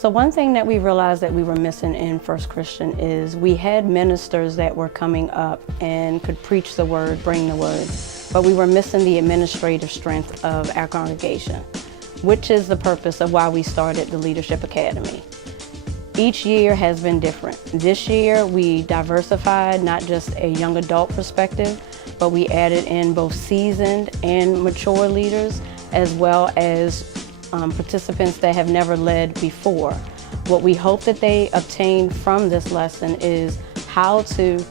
So one thing that we realized that we were missing in First Christian is we had ministers that were coming up and could preach the word, bring the word, but we were missing the administrative strength of our congregation, which is the purpose of why we started the Leadership Academy. Each year has been different. This year we diversified not just a young adult perspective, but we added in both seasoned and mature leaders, as well as participants that have never led before. What we hope that they obtain from this lesson is how to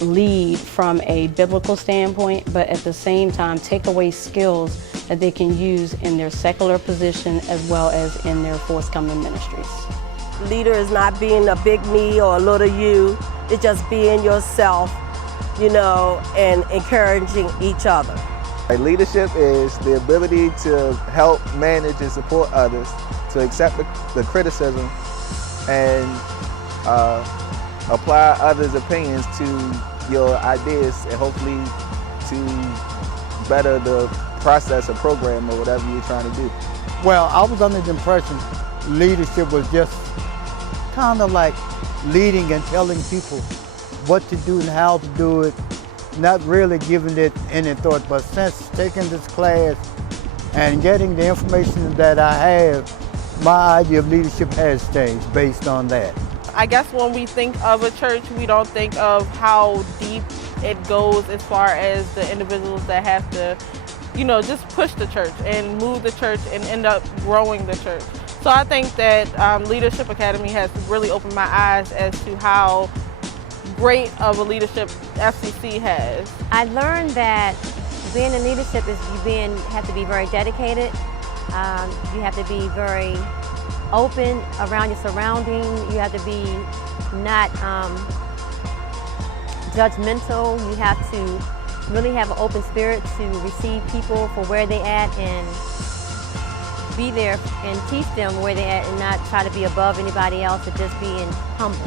lead from a biblical standpoint, but at the same time take away skills that they can use in their secular position as well as in their forthcoming ministries. Leader is not being a big me or a little you, it's just being yourself, you know, and encouraging each other. Leadership is the ability to help manage and support others, to accept the criticism and apply others' opinions to your ideas and hopefully to better the process or program or whatever you're trying to do. Well, I was under the impression leadership was just kind of like leading and telling people what to do and how to do it, not really giving it any thought. But since taking this class and getting the information that I have, my idea of leadership has changed based on that. I guess when we think of a church, we don't think of how deep it goes as far as the individuals that have to, you know, just push the church and move the church and end up growing the church. So I think that Leadership Academy has really opened my eyes as to how great of a leadership FCC has. I learned that being in leadership is you have to be very dedicated. You have to be very open around your surrounding. You have to be not judgmental. You have to really have an open spirit to receive people for where they at and be there and teach them where they at and not try to be above anybody else or just being humble.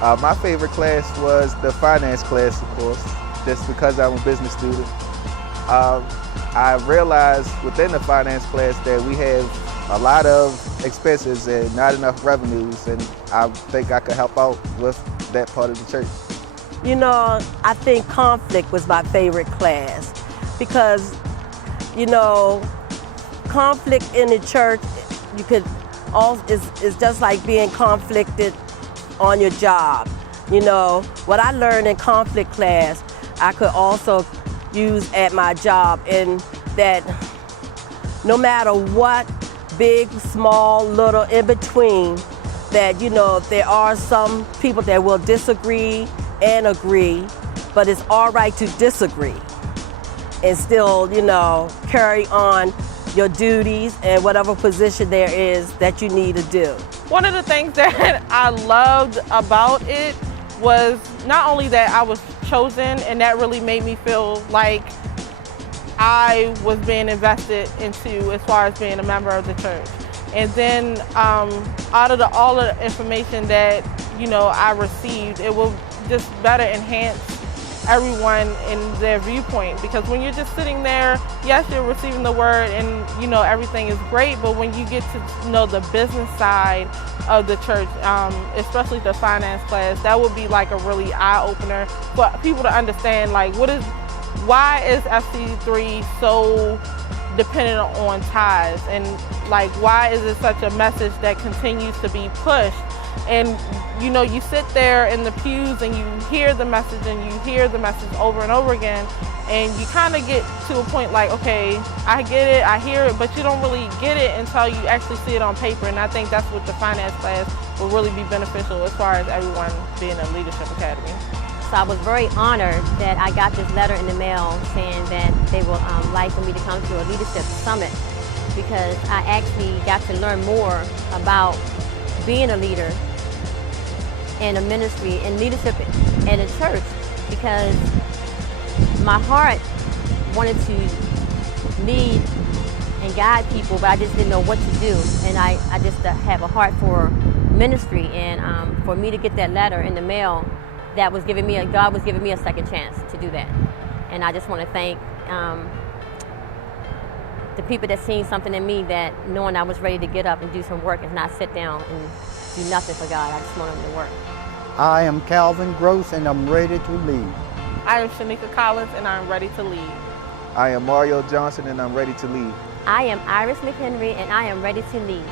My favorite class was the finance class, of course, just because I'm a business student. I realized within the finance class that we have a lot of expenses and not enough revenues, and I think I could help out with that part of the church. You know, I think conflict was my favorite class because, you know, conflict in the church, you could is just like being conflicted on your job. You know, what I learned in conflict class, I could also use at my job, in that no matter what, big, small, little, in between, that, you know, there are some people that will disagree and agree, but it's all right to disagree and still, you know, carry on your duties and whatever position there is that you need to do. One of the things that I loved about it was not only that I was chosen, and that really made me feel like I was being invested into as far as being a member of the church. And then out of all the information that, you know, I received, it will just better enhance everyone in their viewpoint, because when you're just sitting there, yes, you're receiving the word and, you know, everything is great, but when you get to know the business side of the church, especially the finance class, that would be like a really eye-opener for people to understand, like, why is FC3 so dependent on tithes, and like, why is it such a message that continues to be pushed? And, you know, you sit there in the pews and you hear the message and you hear the message over and over again, and you kind of get to a point like, okay, I get it, I hear it, but you don't really get it until you actually see it on paper. And I think that's what the finance class will really be beneficial as far as everyone being a Leadership Academy. So I was very honored that I got this letter in the mail saying that they would like for me to come to a leadership summit, because I actually got to learn more about being a leader in a ministry and leadership in a church, because my heart wanted to lead and guide people, but I just didn't know what to do. And I just have a heart for ministry, and for me to get that letter in the mail, that was giving me God was giving me a second chance to do that. And I just want to thank the people that seen something in me, that knowing I was ready to get up and do some work and not sit down and do nothing for God. I just want them to work. I am Calvin Gross, and I'm ready to lead. I am Shanika Collins, and I'm ready to lead. I am Mario Johnson, and I'm ready to lead. I am Iris McHenry, and I am ready to lead.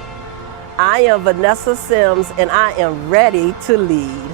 I am Vanessa Sims, and I am ready to lead.